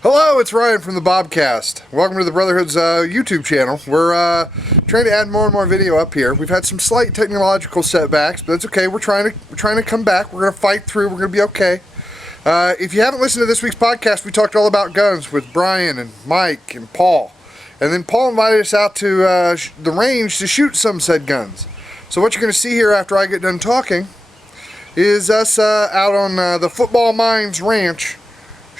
Hello, it's Ryan from the BOBcast. Welcome to the Brotherhood's YouTube channel. We're trying to add more and more video up here. We've had some slight technological setbacks, but that's okay. We're trying to come back. We're going to fight through. We're going to be okay. If you haven't listened to this week's podcast, we talked all about guns with Brian and Mike and Paul. And then Paul invited us out to the range to shoot some said guns. So what you're going to see here after I get done talking is us out on the Football Mines Ranch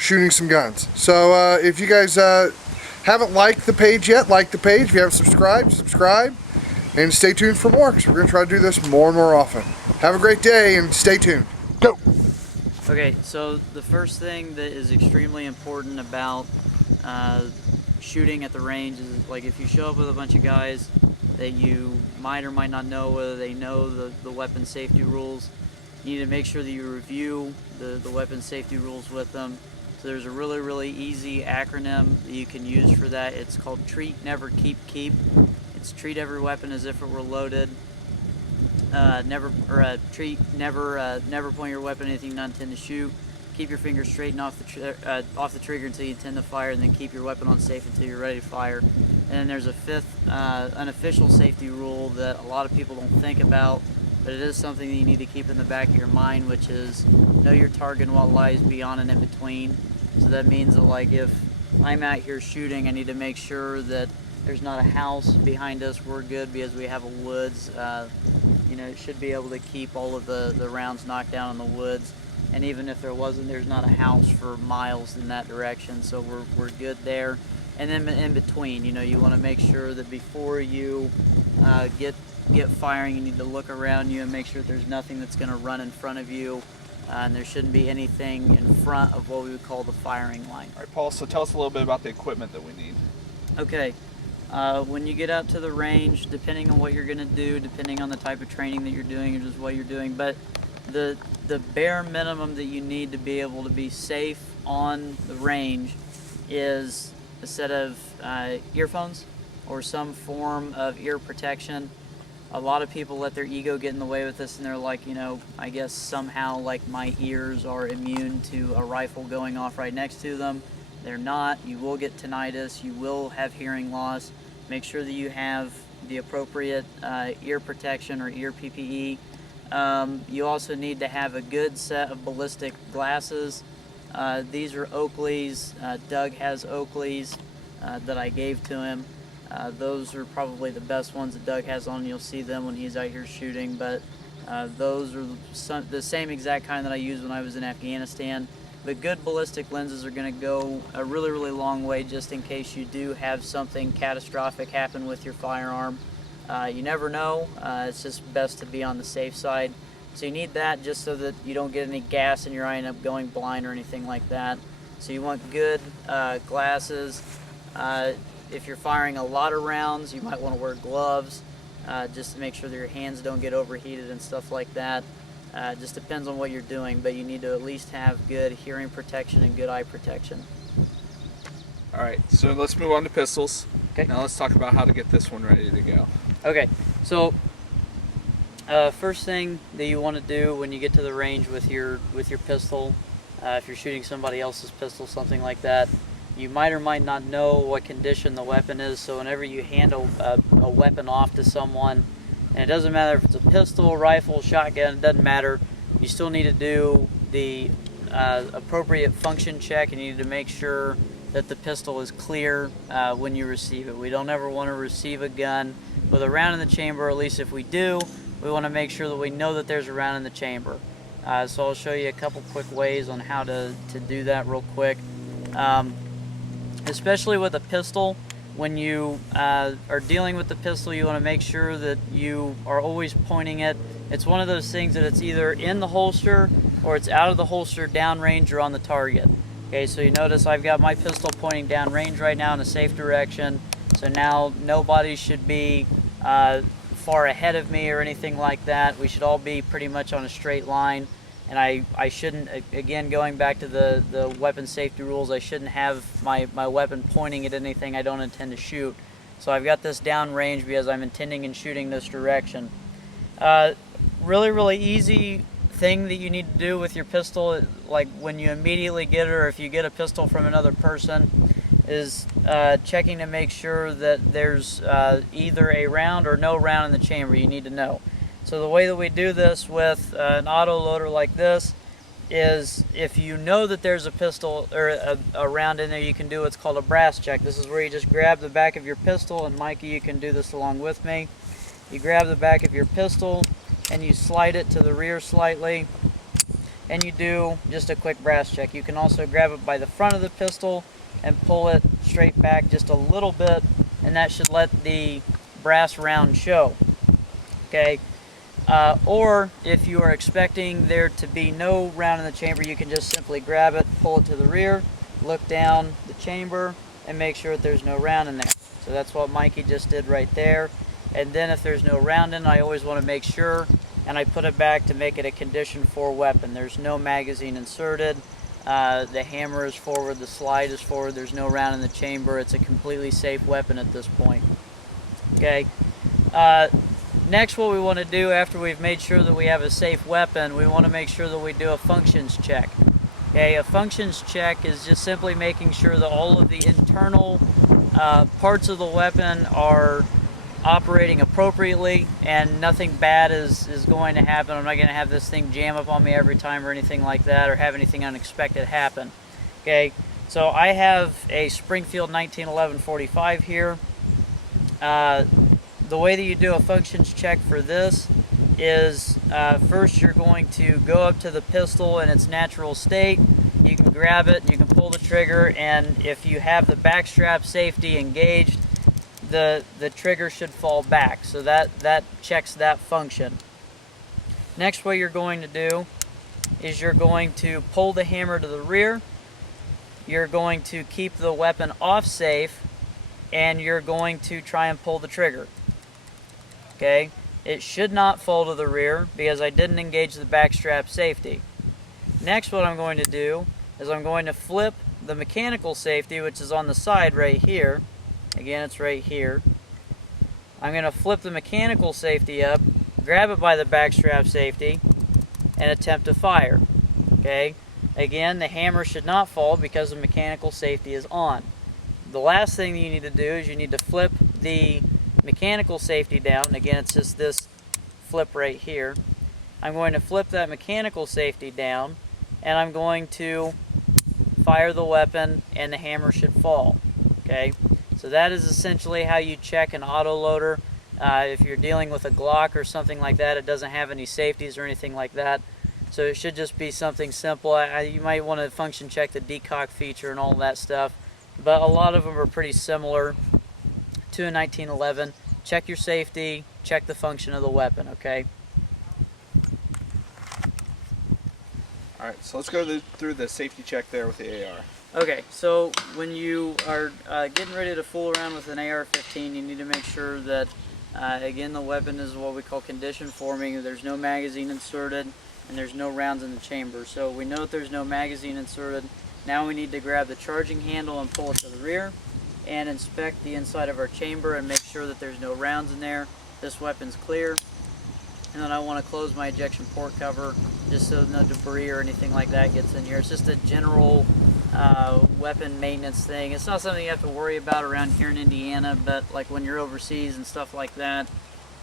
shooting some guns. So if you guys haven't liked the page yet, like the page. If you haven't subscribed, subscribe. And stay tuned for more, because we're going to try to do this more and more often. Have a great day and stay tuned. Go! Okay, so the first thing that is extremely important about shooting at the range is, like, if you show up with a bunch of guys that you might or might not know whether they know the weapon safety rules, you need to make sure that you review the weapon safety rules with them. So there's a really easy acronym that you can use for that. It's called treat, never, keep, keep. It's treat every weapon as if it were loaded. Never point your weapon at anything you not intend to shoot. Keep your fingers straight and off the trigger until you intend to fire, and then keep your weapon on safe until you're ready to fire. And then there's a fifth unofficial safety rule that a lot of people don't think about, but it is something that you need to keep in the back of your mind, which is know your target and what lies beyond and in between. So that means that, like, if I'm out here shooting, I need to make sure that there's not a house behind us. We're good because we have a woods. It should be able to keep all of the rounds knocked down in the woods. And even if there wasn't, there's not a house for miles in that direction, so we're good there. And then in between, you want to make sure that before you get firing, you need to look around you and make sure there's nothing that's going to run in front of you, and there shouldn't be anything in front of what we would call the firing line. All right, Paul, so tell us a little bit about the equipment that we need. Okay, when you get out to the range, depending on what you're going to do, depending on the type of training that you're doing or just what you're doing, but the bare minimum that you need to be able to be safe on the range is a set of earphones or some form of ear protection. A lot of people let their ego get in the way with this, and they're like, I guess somehow, like, my ears are immune to a rifle going off right next to them. They're not. You will get tinnitus. You will have hearing loss. Make sure that you have the appropriate ear protection or ear PPE. You also need to have a good set of ballistic glasses. These are Oakley's. Doug has Oakley's that I gave to him. Those are probably the best ones that Doug has on. You'll see them when he's out here shooting, but those are the same exact kind that I used when I was in Afghanistan. But good ballistic lenses are going to go a really long way, just in case you do have something catastrophic happen with your firearm. You never know. It's just best to be on the safe side. So you need that just so that you don't get any gas in your eye and end up going blind or anything like that. So you want good glasses. If you're firing a lot of rounds, you might want to wear gloves just to make sure that your hands don't get overheated and stuff like that. Just depends on what you're doing, but you need to at least have good hearing protection and good eye protection. All right, so let's move on to pistols. Okay. Now let's talk about how to get this one ready to go. Okay, so first thing that you want to do when you get to the range with your pistol, if you're shooting somebody else's pistol, something like that, you might or might not know what condition the weapon is. So whenever you hand a weapon off to someone, and it doesn't matter if it's a pistol, rifle, shotgun, it doesn't matter, you still need to do the appropriate function check, and you need to make sure that the pistol is clear when you receive it. We don't ever want to receive a gun with a round in the chamber, or at least if we do, we want to make sure that we know that there's a round in the chamber. So I'll show you a couple quick ways on how to do that real quick. Especially with a pistol, when you are dealing with the pistol, you want to make sure that you are always pointing it. It's one of those things that it's either in the holster or it's out of the holster, downrange, or on the target. Okay, so you notice I've got my pistol pointing downrange right now in a safe direction. So now nobody should be far ahead of me or anything like that. We should all be pretty much on a straight line. And I shouldn't, again, going back to the weapon safety rules, I shouldn't have my weapon pointing at anything I don't intend to shoot. So I've got this downrange because I'm intending in shooting this direction. Really easy thing that you need to do with your pistol, like when you immediately get it, or if you get a pistol from another person, is checking to make sure that there's either a round or no round in the chamber. You need to know. So the way that we do this with an auto loader like this is, if you know that there's a pistol or a round in there, you can do what's called a brass check. This is where you just grab the back of your pistol, and Mikey, you can do this along with me. You grab the back of your pistol and you slide it to the rear slightly, and you do just a quick brass check. You can also grab it by the front of the pistol and pull it straight back just a little bit, and that should let the brass round show. Okay. Or if you are expecting there to be no round in the chamber, you can just simply grab it, pull it to the rear, look down the chamber, and make sure that there's no round in there. So that's what Mikey just did right there. And then if there's no round in, I always want to make sure, and I put it back to make it a condition 4 weapon. There's no magazine inserted, the hammer is forward, the slide is forward, there's no round in the chamber. It's a completely safe weapon at this point. Okay. Next, what we want to do after we've made sure that we have a safe weapon, we want to make sure that we do a functions check. Okay, a functions check is just simply making sure that all of the internal parts of the weapon are operating appropriately and nothing bad is going to happen. I'm not going to have this thing jam up on me every time or anything like that, or have anything unexpected happen. Okay, so I have a Springfield 1911 45 here. The way that you do a functions check for this is first you're going to go up to the pistol in its natural state. You can grab it, you can pull the trigger, and if you have the back strap safety engaged, the trigger should fall back. So that checks that function. Next, what you're going to do is you're going to pull the hammer to the rear. You're going to keep the weapon off safe, and you're going to try and pull the trigger. Okay, it should not fall to the rear because I didn't engage the back strap safety. Next, what I'm going to do is I'm going to flip the mechanical safety, which is on the side right here. Again, it's right here. I'm going to flip the mechanical safety up, grab it by the back strap safety, and attempt to fire. Okay, again, the hammer should not fall because the mechanical safety is on. The last thing that you need to do is you need to flip the mechanical safety down. Again, it's just this flip right here. I'm going to flip that mechanical safety down, and I'm going to fire the weapon, and the hammer should fall. Okay, so that is essentially how you check an auto loader. If you're dealing with a Glock or something like that, it doesn't have any safeties or anything like that, so it should just be something simple. You might want to function check the decock feature and all that stuff, but a lot of them are pretty similar to a 1911. Check your safety, check the function of the weapon, okay? Alright, so let's go through the safety check there with the AR. Okay, so when you are getting ready to fool around with an AR-15, you need to make sure that, again, the weapon is what we call condition forming. There's no magazine inserted, and there's no rounds in the chamber. So we know that there's no magazine inserted. Now we need to grab the charging handle and pull it to the rear, and inspect the inside of our chamber and make sure that there's no rounds in there. This weapon's clear. And then I want to close my ejection port cover just so no debris or anything like that gets in here. It's just a general weapon maintenance thing. It's not something you have to worry about around here in Indiana, but like when you're overseas and stuff like that,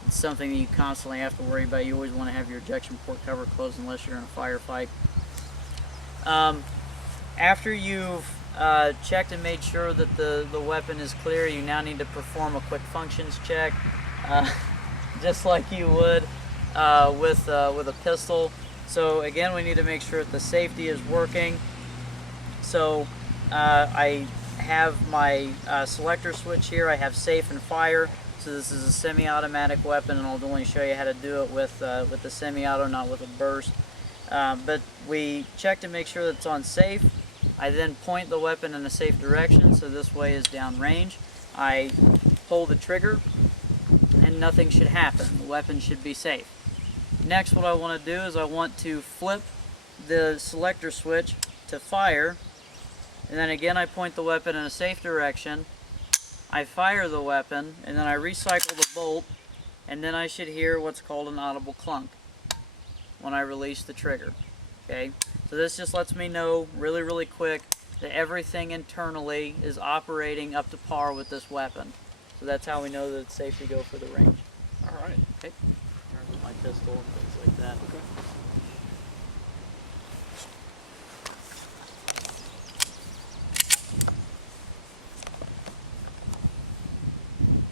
it's something that you constantly have to worry about. You always want to have your ejection port cover closed unless you're in a firefight. After you've checked and made sure that the weapon is clear, you now need to perform a quick functions check, just like you would with a pistol. So again, we need to make sure that the safety is working. So I have my selector switch here. I have safe and fire. So this is a semi-automatic weapon, and I'll only show you how to do it with the semi-auto, not with a burst. But we check to make sure that it's on safe. I then point the weapon in a safe direction, so this way is downrange. I pull the trigger, and nothing should happen. The weapon should be safe. Next, what I want to do is I want to flip the selector switch to fire, and then again I point the weapon in a safe direction. I fire the weapon, and then I recycle the bolt, and then I should hear what's called an audible clunk. when I release the trigger. Okay, so this just lets me know really, really quick that everything internally is operating up to par with this weapon. So that's how we know that it's safe to go for the range. All right. Okay, with my pistol and things like that. Okay.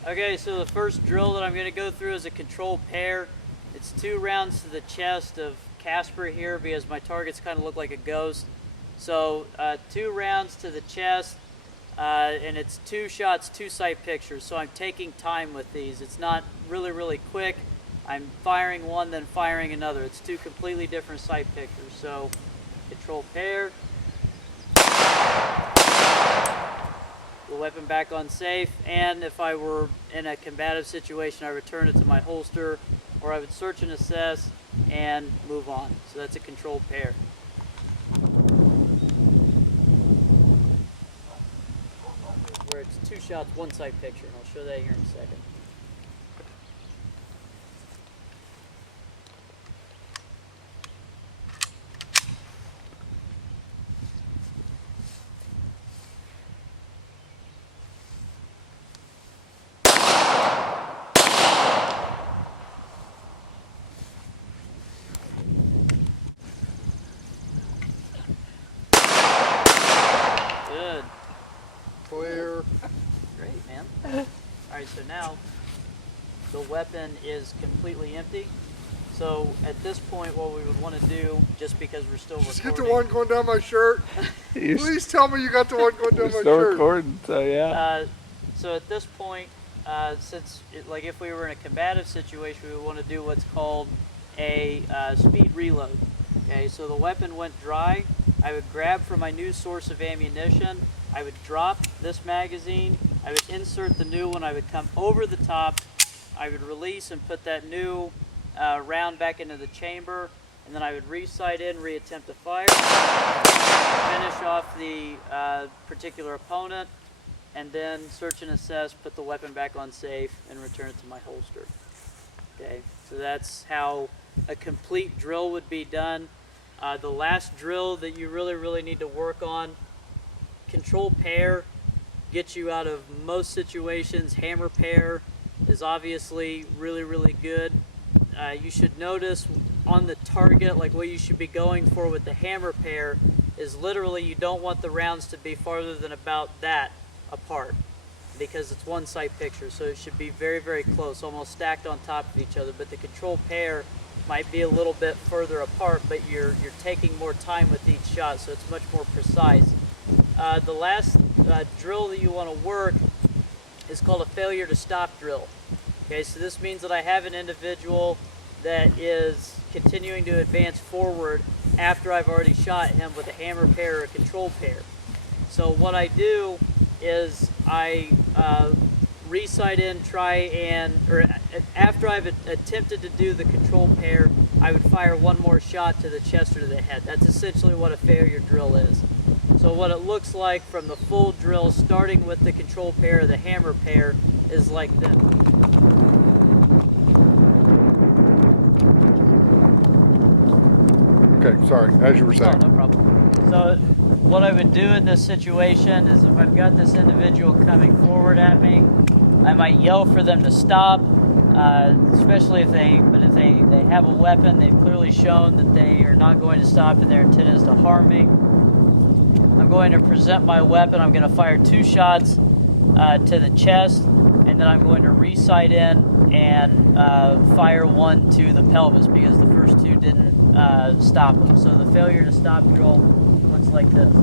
Okay, so the first drill that I'm going to go through is a controlled pair. It's 2 rounds to the chest of Casper here because my targets kind of look like a ghost. So 2 rounds to the chest, and it's 2 shots, 2 sight pictures. So I'm taking time with these. It's not really, really quick. I'm firing one, then firing another. It's 2 completely different sight pictures. So controlled pair. The weapon back on safe, and if I were in a combative situation, I return it to my holster, or I would search and assess and move on. So that's a controlled pair. Where it's 2 shots, 1 sight picture, and I'll show that here in a second. Good. Clear. Great, man. Alright, so now the weapon is completely empty. So at this point, what we would want to do, just because we're still recording... Just get the one going down my shirt. You're Please tell me you got the one going down my still shirt. recording, so yeah. So at this point, like if we were in a combative situation, we would want to do what's called a speed reload. Okay, so the weapon went dry. I would grab from my new source of ammunition. I would drop this magazine. I would insert the new one. I would come over the top. I would release and put that new round back into the chamber, and then I would re-sight in, re-attempt to fire, finish off the particular opponent, and then search and assess, put the weapon back on safe, and return it to my holster. Okay, so that's how a complete drill would be done. The last drill that you really, really need to work on, control pair, gets you out of most situations. Hammer pair is obviously really, really good. You should notice on the target, like what you should be going for with the hammer pair is literally you don't want the rounds to be farther than about that apart because it's 1 sight picture, so it should be very, very close, almost stacked on top of each other. But the control pair might be a little bit further apart, but you're taking more time with each shot, so it's much more precise. The last drill that you want to work is called a failure to stop drill. Okay, so this means that I have an individual that is continuing to advance forward after I've already shot him with a hammer pair or a control pair. So what I do is I re-sight in, after I've attempted to do the control pair, I would fire 1 more shot to the chest or to the head. That's essentially what a failure drill is. So what it looks like from the full drill, starting with the control pair or the hammer pair, is like this. Okay, sorry, as you were saying. Oh, no problem. So what I would do in this situation is if I've got this individual coming forward at me, I might yell for them to stop, especially if they have a weapon. They've clearly shown that they are not going to stop and their intent is to harm me. I'm going to present my weapon. I'm going to fire 2 shots to the chest, and then I'm going to re-sight in and fire 1 to the pelvis because the first 2 didn't stop them. So the failure to stop drill looks like this.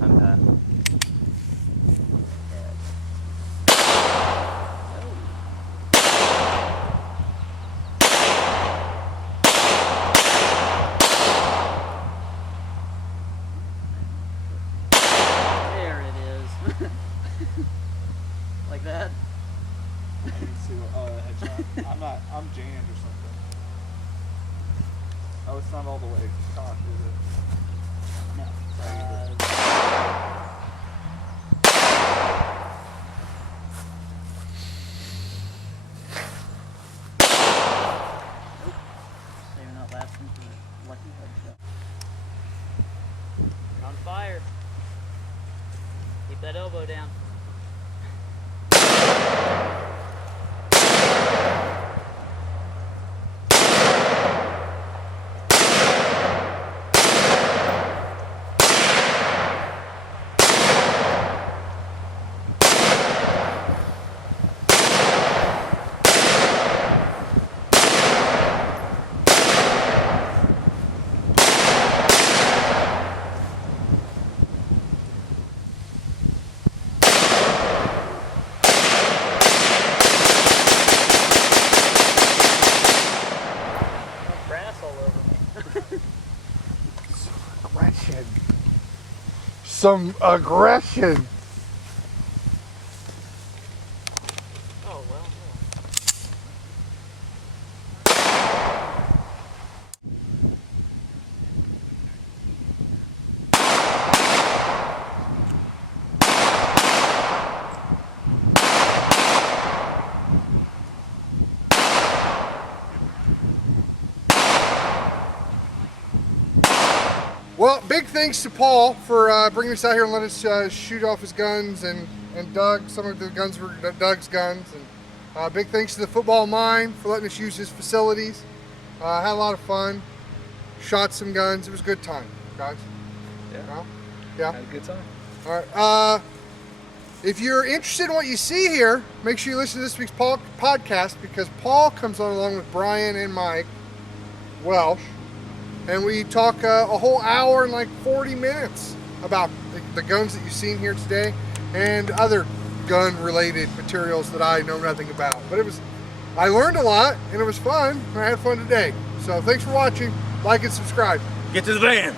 I'm done. hand or something. Oh, it's not all the way cocked, is it? No. Nope. Saving that last one for the lucky headshot. You're on fire. Keep that elbow down. Brass all over me. Aggression. Some aggression. Oh, well. Well, big thanks to Paul for bringing us out here and letting us shoot off his guns, and Doug. Some of the guns were Doug's guns. And big thanks to the Football Mine for letting us use his facilities. Had a lot of fun. Shot some guns. It was a good time, guys. Yeah. Yeah. Had a good time. All right. If you're interested in what you see here, make sure you listen to this week's podcast, because Paul comes on along with Brian and Mike Welsh, and we talk a whole hour and like 40 minutes about the guns that you've seen here today and other gun-related materials that I know nothing about. But I learned a lot, and it was fun, and I had fun today. So thanks for watching. Like and subscribe. Get to the van.